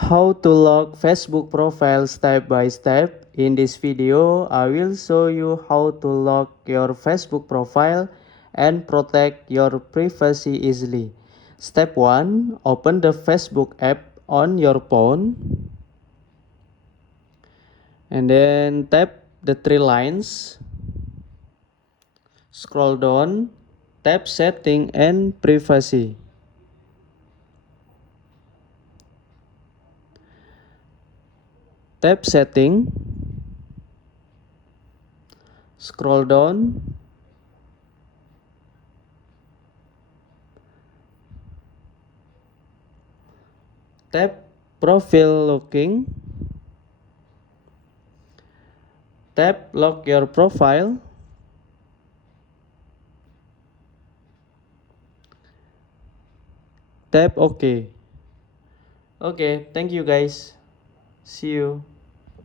How to lock Facebook profile step by step. In this video, I will show you how to lock your Facebook profile and protect your privacy easily. Step 1. Open the Facebook app on your phone. And then tap the three lines. Scroll down. Tap setting and privacy. Tap setting. Scroll down. Tap profile locking. Tap lock your profile. Tap OK. Okay, thank you guys. See you.